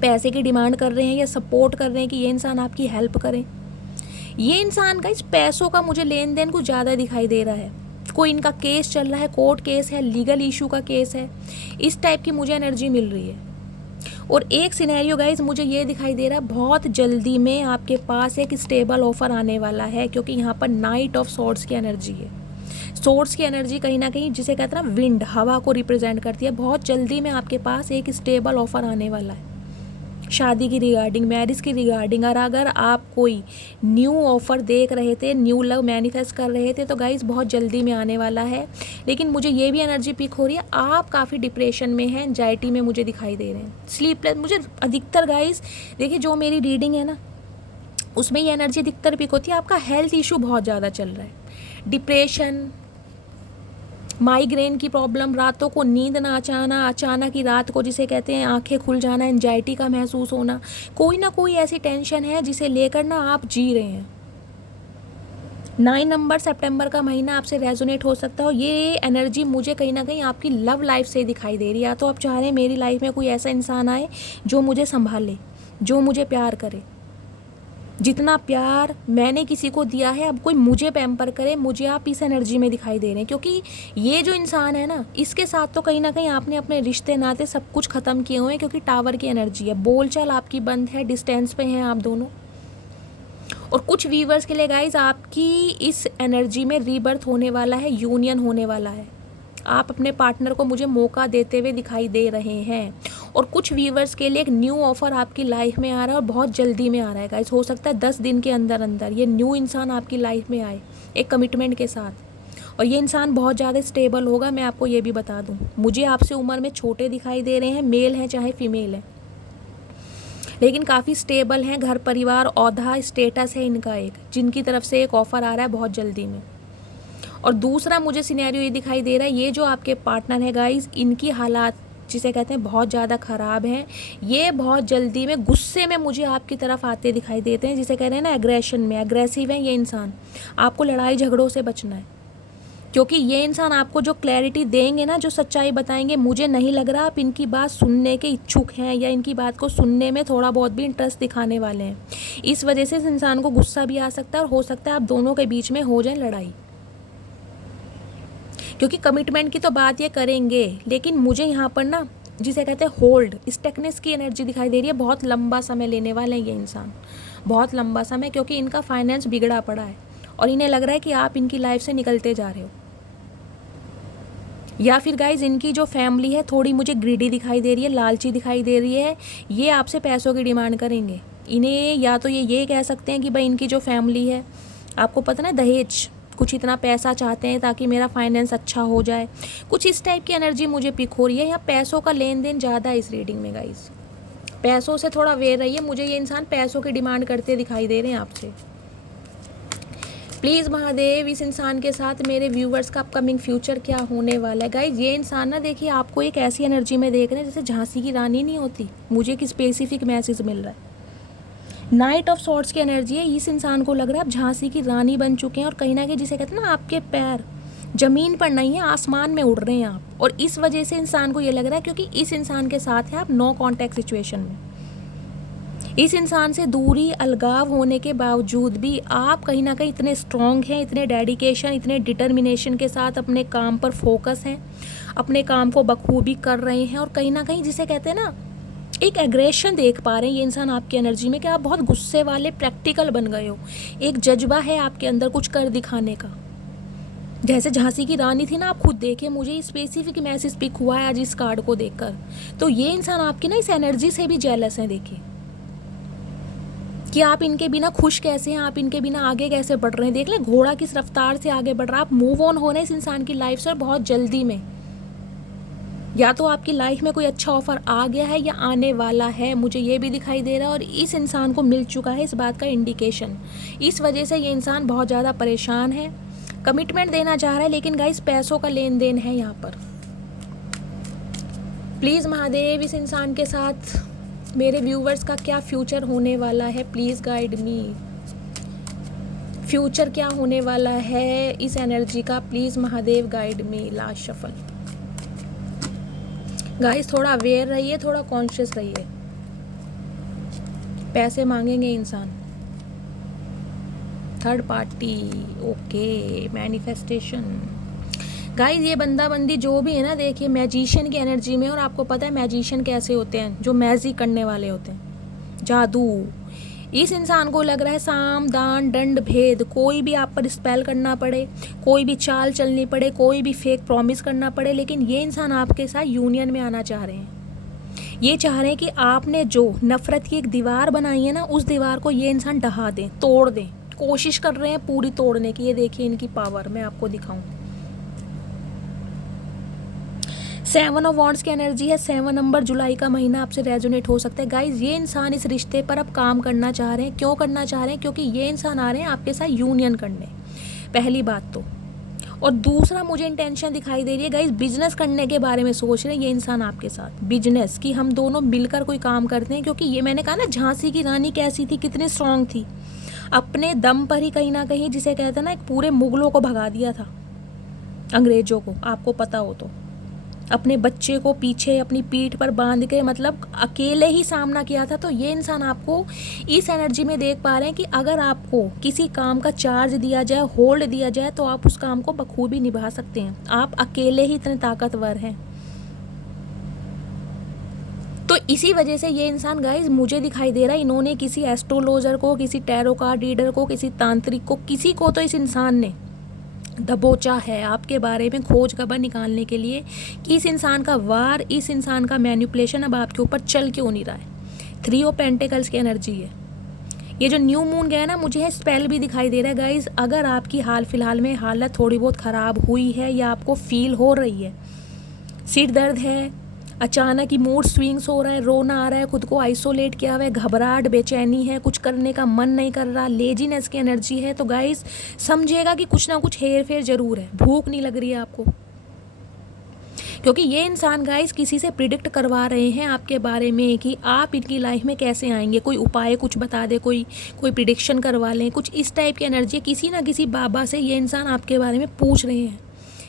पैसे की डिमांड कर रहे हैं या सपोर्ट कर रहे हैं कि ये इंसान आपकी हेल्प करें। ये इंसान का इस पैसों का मुझे लेन देन कुछ ज़्यादा दिखाई दे रहा है। कोई इनका केस चल रहा है, कोर्ट केस है, लीगल इशू का केस है, इस टाइप की मुझे एनर्जी मिल रही है। और एक सिनेरियो गाइज मुझे ये दिखाई दे रहा है, बहुत जल्दी में आपके पास एक स्टेबल ऑफर आने वाला है, क्योंकि यहाँ पर नाइट ऑफ सॉर्ड्स की एनर्जी है। सॉर्ड्स की एनर्जी कहीं ना कहीं जिसे कहते हैं ना विंड, हवा को रिप्रेजेंट करती है। बहुत जल्दी में आपके पास एक स्टेबल ऑफर आने वाला है, शादी की रिगार्डिंग, मैरिज की रिगार्डिंग। और अगर आप कोई न्यू ऑफ़र देख रहे थे, न्यू लव मैनिफेस्ट कर रहे थे, तो गाइज़ बहुत जल्दी में आने वाला है। लेकिन मुझे ये भी एनर्जी पिक हो रही है, आप काफ़ी डिप्रेशन में हैं, एंजाइटी में मुझे दिखाई दे रहे हैं, स्लीपलेस। मुझे अधिकतर गाइज़ देखिए जो मेरी रीडिंग है ना, उसमें ये एनर्जी अधिकतर पिक होती है, आपका हेल्थ इशू बहुत ज़्यादा चल रहा है, डिप्रेशन, माइग्रेन की प्रॉब्लम, रातों को नींद ना आना, अचानक ही रात को जिसे कहते हैं आंखें खुल जाना, एंजाइटी का महसूस होना, कोई ना कोई ऐसी टेंशन है जिसे लेकर ना आप जी रहे हैं, 9 नंबर सितंबर का महीना आपसे रेजोनेट हो सकता है। ये एनर्जी मुझे कहीं ना कहीं आपकी लव लाइफ से दिखाई दे रही है। या तो आप चाह रहे हैं मेरी लाइफ में कोई ऐसा इंसान आए जो मुझे संभाले, जो मुझे प्यार करे। जितना प्यार मैंने किसी को दिया है अब कोई मुझे पैम्पर करे, मुझे आप इस एनर्जी में दिखाई दे रहे हैं। क्योंकि ये जो इंसान है ना, इसके साथ तो कहीं ना कहीं आपने अपने रिश्ते नाते सब कुछ ख़त्म किए हुए हैं। क्योंकि टावर की एनर्जी है, बोलचाल आपकी बंद है, डिस्टेंस पे हैं आप दोनों। और कुछ व्यूवर्स के लिए गाइज आपकी इस एनर्जी में रीबर्थ होने वाला है, यूनियन होने वाला है। आप अपने पार्टनर को मुझे मौका देते हुए दिखाई दे रहे हैं। और कुछ व्यूवर्स के लिए एक न्यू ऑफ़र आपकी लाइफ में आ रहा है और बहुत जल्दी में आ रहा है गाइज। हो सकता है 10 दिन के अंदर अंदर ये न्यू इंसान आपकी लाइफ में आए एक कमिटमेंट के साथ। और ये इंसान बहुत ज़्यादा स्टेबल होगा, मैं आपको ये भी बता दूँ। मुझे आपसे उम्र में छोटे दिखाई दे रहे हैं, मेल हैं चाहे फीमेल है, लेकिन काफ़ी स्टेबल हैं। घर परिवार औहदा स्टेटस है इनका एक, जिनकी तरफ से एक ऑफ़र आ रहा है बहुत जल्दी में। और दूसरा मुझे सिनेरियो ये दिखाई दे रहा है, ये जो आपके पार्टनर है गाइज, इनकी हालात जिसे कहते हैं बहुत ज़्यादा ख़राब हैं। ये बहुत जल्दी में गुस्से में मुझे आपकी तरफ आते दिखाई देते हैं, जिसे कह रहे हैं ना एग्रेशन में, एग्रेसिव है ये इंसान। आपको लड़ाई झगड़ों से बचना है, क्योंकि ये इंसान आपको जो क्लैरिटी देंगे ना, जो सच्चाई बताएंगे, मुझे नहीं लग रहा आप इनकी बात सुनने के इच्छुक हैं या इनकी बात को सुनने में थोड़ा बहुत भी इंटरेस्ट दिखाने वाले हैं। इस वजह से इस इंसान को गुस्सा भी आ सकता है और हो सकता है आप दोनों के बीच में हो जाए लड़ाई। क्योंकि कमिटमेंट की तो बात ये करेंगे, लेकिन मुझे यहाँ पर ना जिसे कहते हैं होल्ड, स्टेकनेस की एनर्जी दिखाई दे रही है। बहुत लंबा समय लेने वाले हैं ये इंसान, बहुत लंबा समय, क्योंकि इनका फाइनेंस बिगड़ा पड़ा है और इन्हें लग रहा है कि आप इनकी लाइफ से निकलते जा रहे हो। या फिर गाइज इनकी जो फैमिली है थोड़ी मुझे ग्रीडी दिखाई दे रही है, लालची दिखाई दे रही है। ये आपसे पैसों की डिमांड करेंगे। इन्हें या तो ये कह सकते हैं कि भाई इनकी जो फैमिली है, आपको पता ना, दहेज, कुछ इतना पैसा चाहते हैं ताकि मेरा फाइनेंस अच्छा हो जाए। कुछ इस टाइप की एनर्जी मुझे पिक हो रही है। यहाँ पैसों का लेन देन ज़्यादा है इस रीडिंग में गाइज। पैसों से थोड़ा अवेयर रहिए। मुझे ये इंसान पैसों की डिमांड करते दिखाई दे रहे हैं आपसे। प्लीज़ महादेव, इस इंसान के साथ मेरे व्यूवर्स का अपकमिंग फ्यूचर क्या होने वाला है गाइज। ये इंसान ना, देखिए आपको एक ऐसी एनर्जी में देख रहे हैं जैसे झांसी की रानी नहीं होती। मुझे एक स्पेसिफिक मैसेज मिल रहा है, नाइट ऑफ सॉर्ड्स की एनर्जी है। इस इंसान को लग रहा है आप झांसी की रानी बन चुके हैं और कहीं ना कहीं जिसे कहते हैं ना, आपके पैर ज़मीन पर नहीं है, आसमान में उड़ रहे हैं आप। और इस वजह से इंसान को ये लग रहा है, क्योंकि इस इंसान के साथ है आप नो कॉन्टैक्ट सिचुएशन में। इस इंसान से दूरी, अलगाव होने के बावजूद भी आप कहीं ना कहीं इतने स्ट्रॉन्ग हैं, इतने डेडिकेशन, इतने डिटर्मिनेशन के साथ अपने काम पर फोकस हैं, अपने काम को बखूबी कर रहे हैं। और कहीं ना कहीं जिसे कहते हैं ना, एक एग्रेशन देख पा रहे हैं ये इंसान आपकी एनर्जी में, कि आप बहुत गुस्से वाले, प्रैक्टिकल बन गए हो। एक जज्बा है आपके अंदर कुछ कर दिखाने का। जैसे झांसी की रानी थी ना, आप खुद देखें, मुझे स्पेसिफिक मैसेज पिक हुआ है आज इस कार्ड को देखकर। तो ये इंसान आपकी ना इस एनर्जी से भी जेलस है। देखिए कि आप इनके बिना खुश कैसे हैं, आप इनके बिना आगे कैसे बढ़ रहे हैं। देख लें घोड़ा किस रफ्तार से आगे बढ़ रहा है। आप मूव ऑन हो रहे हैं इस इंसान की लाइफ से बहुत जल्दी में। या तो आपकी लाइफ में कोई अच्छा ऑफर आ गया है या आने वाला है, मुझे ये भी दिखाई दे रहा है। और इस इंसान को मिल चुका है इस बात का इंडिकेशन। इस वजह से ये इंसान बहुत ज़्यादा परेशान है, कमिटमेंट देना चाह रहा है, लेकिन गाइस पैसों का लेन देन है यहाँ पर। प्लीज़ महादेव, इस इंसान के साथ मेरे व्यूवर्स का क्या फ्यूचर होने वाला है, प्लीज़ गाइड मी। फ्यूचर क्या होने वाला है इस एनर्जी का, please Mahadev guide me. Last shuffle guys, थोड़ा अवेयर रहिए, थोड़ा कॉन्शियस रहिए। पैसे मांगेंगे इंसान, third party, okay, manifestation. Guys ये बंदा बंदी जो भी है ना, देखिए मैजिशियन की एनर्जी में। और आपको पता है मैजिशियन कैसे होते हैं, जो मैजिक करने वाले होते हैं, जादू। इस इंसान को लग रहा है साम दान दंड भेद, कोई भी आप पर स्पेल करना पड़े, कोई भी चाल चलनी पड़े, कोई भी फेक प्रॉमिस करना पड़े, लेकिन ये इंसान आपके साथ यूनियन में आना चाह रहे हैं। ये चाह रहे हैं कि आपने जो नफ़रत की एक दीवार बनाई है ना, उस दीवार को ये इंसान ढहा दें, तोड़ दें। कोशिश कर रहे हैं पूरी तोड़ने की। ये देखिए इनकी पावर, मैं आपको दिखाऊं। 7 ऑफ वॉन्ड्स की एनर्जी है। 7 नंबर, जुलाई का महीना आपसे रेजोनेट हो सकता है गाइज। ये इंसान इस रिश्ते पर अब काम करना चाह रहे हैं। क्यों करना चाह रहे हैं? क्योंकि ये इंसान आ रहे हैं आपके साथ यूनियन करने, पहली बात तो। और दूसरा मुझे इंटेंशन दिखाई दे रही है गाइज, बिजनेस करने के बारे में सोच रहे हैं ये इंसान आपके साथ। बिजनेस कि हम दोनों मिलकर कोई काम करते हैं, क्योंकि ये मैंने कहा ना झांसी की रानी कैसी थी, कितनी स्ट्रांग थी। अपने दम पर ही कहीं ना कहीं, जिसे कहते हैं ना, एक पूरे मुगलों को भगा दिया था, अंग्रेजों को, आपको पता हो तो। अपने बच्चे को पीछे अपनी पीठ पर बांध के, मतलब अकेले ही सामना किया था। तो ये इंसान आपको इस एनर्जी में देख पा रहे हैं कि अगर आपको किसी काम का चार्ज दिया जाए, होल्ड दिया जाए, तो आप उस काम को बखूबी निभा सकते हैं। आप अकेले ही इतने ताकतवर हैं। तो इसी वजह से ये इंसान गाइस मुझे दिखाई दे रहा है, इन्होंने किसी एस्ट्रोलॉजर को, किसी टैरो कार्ड रीडर को, किसी तांत्रिक को, किसी को तो इस इंसान ने दबोचा है आपके बारे में खोज खबर निकालने के लिए कि इस इंसान का वार, इस इंसान का मैनिपुलेशन अब आपके ऊपर चल क्यों नहीं रहा है। 3 ऑफ पेंटिकल्स की एनर्जी है। ये जो न्यू मून गया ना, मुझे है स्पेल भी दिखाई दे रहा है गाइज। अगर आपकी हाल फिलहाल में हालत थोड़ी बहुत ख़राब हुई है या आपको फील हो रही है, सिर दर्द है, अचानक ही मूड स्विंग्स हो रहा है, रोना आ रहा है, खुद को आइसोलेट किया हुआ है, घबराहट, बेचैनी है, कुछ करने का मन नहीं कर रहा, लेजीनेस की एनर्जी है, तो गाइस समझिएगा कि कुछ ना कुछ हेर फेर जरूर है। भूख नहीं लग रही है आपको, क्योंकि ये इंसान गाइस किसी से प्रिडिक्ट करवा रहे हैं आपके बारे में कि आप इनकी लाइफ में कैसे आएंगे। कोई उपाय कुछ बता दे, कोई प्रिडिक्शन करवा लें, कुछ इस टाइप की एनर्जी। किसी ना किसी बाबा से ये इंसान आपके बारे में पूछ रहे हैं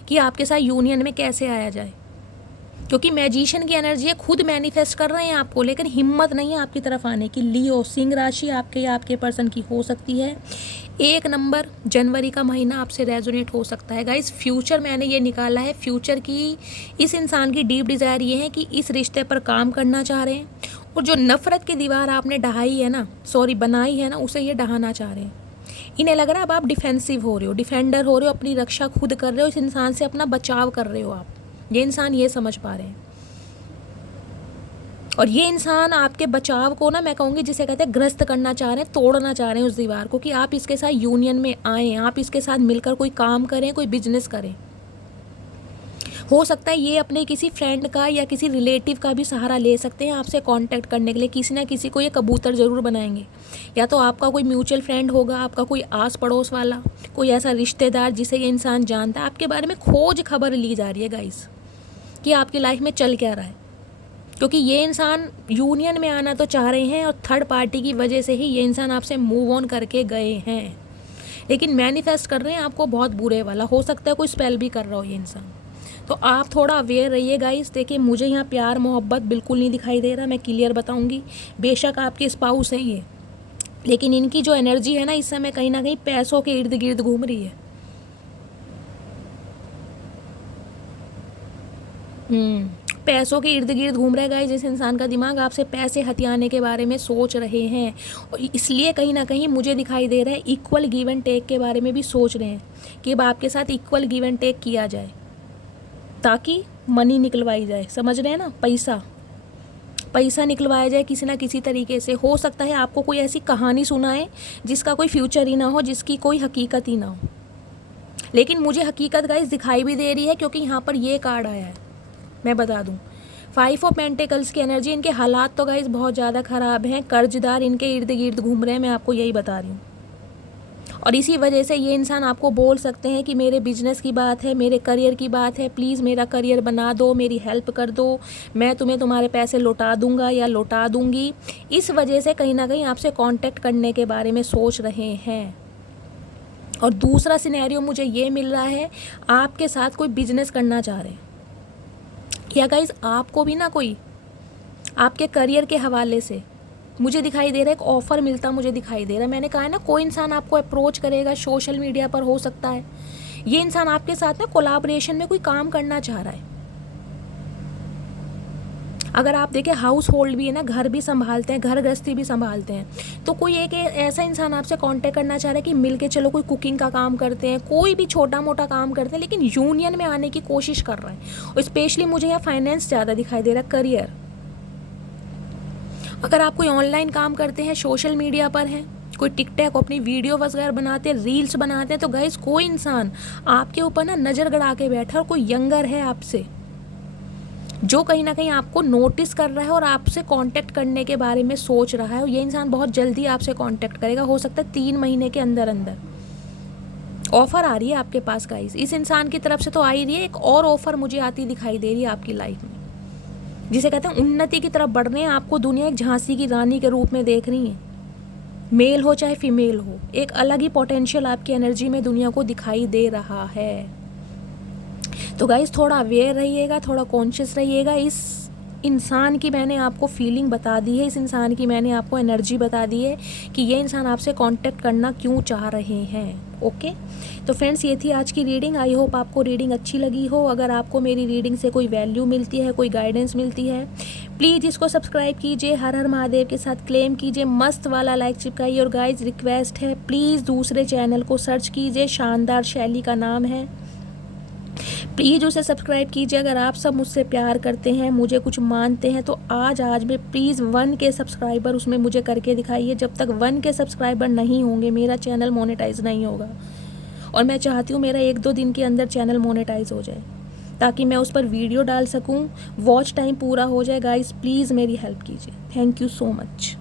कि आपके साथ यूनियन में कैसे आया जाए, क्योंकि मैजिशियन की एनर्जी है, खुद मैनिफेस्ट कर रहे हैं आपको, लेकिन हिम्मत नहीं है आपकी तरफ आने की। लियो, सिंह राशि आपके या आपके पर्सन की हो सकती है। 1 नंबर जनवरी का महीना आपसे रेजोनेट हो सकता है गाइस। फ्यूचर मैंने ये निकाला है, फ्यूचर की इस इंसान की डीप डिज़ायर ये है कि इस रिश्ते पर काम करना चाह रहे हैं, और जो नफ़रत की दीवार आपने बनाई है ना, उसे ये ढहाना चाह रहे हैं। इन्हें लग रहा है अब आप डिफेंसिव हो रहे हो, डिफेंडर हो रहे हो, अपनी रक्षा खुद कर रहे हो, इस इंसान से अपना बचाव कर रहे हो आप। ये इंसान ये समझ पा रहे हैं, और ये इंसान आपके बचाव को ना, मैं कहूँगी जिसे कहते हैं ग्रस्त करना चाह रहे हैं, तोड़ना चाह रहे हैं उस दीवार को, कि आप इसके साथ यूनियन में आएँ, आप इसके साथ मिलकर कोई काम करें, कोई बिजनेस करें। हो सकता है ये अपने किसी फ्रेंड का या किसी रिलेटिव का भी सहारा ले सकते हैं आपसे कांटेक्ट करने के लिए। किसी ना किसी को ये कबूतर ज़रूर बनाएंगे, या तो आपका कोई म्यूचुअल फ्रेंड होगा, आपका कोई आस पड़ोस वाला, कोई ऐसा रिश्तेदार जिसे ये इंसान जानता है। आपके बारे में खोज खबर ली जा रही है गाइस कि आपकी लाइफ में चल क्या रहा है, क्योंकि ये इंसान यूनियन में आना तो चाह रहे हैं, और थर्ड पार्टी की वजह से ही ये इंसान आपसे मूव ऑन करके गए हैं, लेकिन मैनिफेस्ट कर रहे हैं आपको बहुत बुरे वाला। हो सकता है कोई स्पेल भी कर रहा हो ये इंसान। तो आप थोड़ा अवेयर रहिए गाइस। देखिए मुझे यहाँ प्यार मोहब्बत बिल्कुल नहीं दिखाई दे रहा, मैं क्लियर बताऊँगी। बेशक आपके स्पाउस हैं ये, लेकिन इनकी जो एनर्जी है ना, इस समय कहीं ना कहीं पैसों के इर्द गिर्द घूम रही है। पैसों के इर्द गिर्द घूम रहा है गाइस जिस इंसान का दिमाग। आपसे पैसे हथियाने के बारे में सोच रहे हैं, और इसलिए कहीं ना कहीं मुझे दिखाई दे रहा है इक्वल गिव एंड टेक के बारे में भी सोच रहे हैं कि अब आपके साथ इक्वल गिव एंड टेक किया जाए, ताकि मनी निकलवाई जाए। समझ रहे हैं ना, पैसा निकलवाया जाए किसी ना किसी तरीके से। हो सकता है आपको कोई ऐसी कहानी सुनाए जिसका कोई फ्यूचर ही ना हो, जिसकी कोई हकीकत ही ना हो, लेकिन मुझे हकीकत गाइस दिखाई भी दे रही है, क्योंकि यहाँ पर ये कार्ड आया है। मैं बता दूं, 5 ऑफ पेंटिकल्स की एनर्जी। इनके हालात तो गाइस बहुत ज़्यादा ख़राब हैं, कर्जदार इनके इर्द गिर्द घूम रहे हैं, मैं आपको यही बता रही हूँ। और इसी वजह से ये इंसान आपको बोल सकते हैं कि मेरे बिजनेस की बात है, मेरे करियर की बात है, प्लीज़ मेरा करियर बना दो, मेरी हेल्प कर दो, मैं तुम्हें तुम्हारे पैसे लौटा दूंगा या लौटा दूंगी। इस वजह से कहीं ना कहीं आपसे कांटेक्ट करने के बारे में सोच रहे हैं। और दूसरा सिनेरियो मुझे ये मिल रहा है, आपके साथ कोई बिजनेस करना चाह रहे हैं, या गाइस आपको भी ना कोई आपके करियर के हवाले से मुझे दिखाई दे रहा है एक ऑफ़र मिलता मुझे दिखाई दे रहा है। मैंने कहा है ना, कोई इंसान आपको अप्रोच करेगा, सोशल मीडिया पर हो सकता है। ये इंसान आपके साथ ना कोलैबोरेशन में कोई काम करना चाह रहा है। अगर आप देखें हाउस होल्ड भी है ना, घर भी संभालते हैं, घर गृहस्थी भी संभालते हैं, तो कोई एक ऐसा इंसान आपसे कांटेक्ट करना चाह रहा है कि मिलके चलो कोई कुकिंग का काम करते हैं, कोई भी छोटा मोटा काम करते हैं, लेकिन यूनियन में आने की कोशिश कर रहा है। और स्पेशली मुझे यहाँ फाइनेंस ज़्यादा दिखाई दे रहा है, करियर। अगर आप कोई ऑनलाइन काम करते हैं, सोशल मीडिया पर हैं, कोई टिकटॉक अपनी वीडियो वगैरह बनाते हैं, रील्स बनाते हैं, तो गाइस कोई इंसान आपके ऊपर ना नज़र गड़ा के बैठा, और कोई यंगर है आपसे जो कहीं ना कहीं आपको नोटिस कर रहा है और आपसे कांटेक्ट करने के बारे में सोच रहा है। और ये इंसान बहुत जल्दी आपसे कांटेक्ट करेगा, हो सकता है 3 महीने के अंदर अंदर। ऑफ़र आ रही है आपके पास गाइस, इस इंसान की तरफ से तो आ ही रही है। एक और ऑफ़र मुझे आती दिखाई दे रही है आपकी लाइफ में, जिसे कहते हैं उन्नति की तरफ बढ़ रहे हैं। आपको दुनिया एक झांसी की रानी के रूप में देख रही है, मेल हो चाहे फीमेल हो, एक अलग ही पोटेंशियल आपकी एनर्जी में दुनिया को दिखाई दे रहा है। तो गाइस थोड़ा अवेयर रहिएगा, थोड़ा कॉन्शियस रहिएगा। इस इंसान की मैंने आपको फीलिंग बता दी है, इस इंसान की मैंने आपको एनर्जी बता दी है कि ये इंसान आपसे कांटेक्ट करना क्यों चाह रहे हैं। ओके, तो फ्रेंड्स ये थी आज की रीडिंग। आई होप आपको रीडिंग अच्छी लगी हो। अगर आपको मेरी रीडिंग से कोई वैल्यू मिलती है, कोई गाइडेंस मिलती है, प्लीज़ इसको सब्सक्राइब कीजिए, हर हर महादेव के साथ क्लेम कीजिए, मस्त वाला लाइक चिपकाइए। और गाइज रिक्वेस्ट है, प्लीज़ दूसरे चैनल को सर्च कीजिए, शानदार शैली का नाम है, प्लीज़ उसे सब्सक्राइब कीजिए। अगर आप सब मुझसे प्यार करते हैं, मुझे कुछ मानते हैं, तो आज में प्लीज़ 1 के सब्सक्राइबर उसमें मुझे करके दिखाइए। जब तक 1 के सब्सक्राइबर नहीं होंगे मेरा चैनल मोनेटाइज नहीं होगा। और मैं चाहती हूँ मेरा 1-2 दिन के अंदर चैनल मोनेटाइज हो जाए, ताकि मैं उस पर वीडियो डाल सकूँ, वॉच टाइम पूरा हो जाए। गाइस प्लीज़ मेरी हेल्प कीजिए। Thank you so much.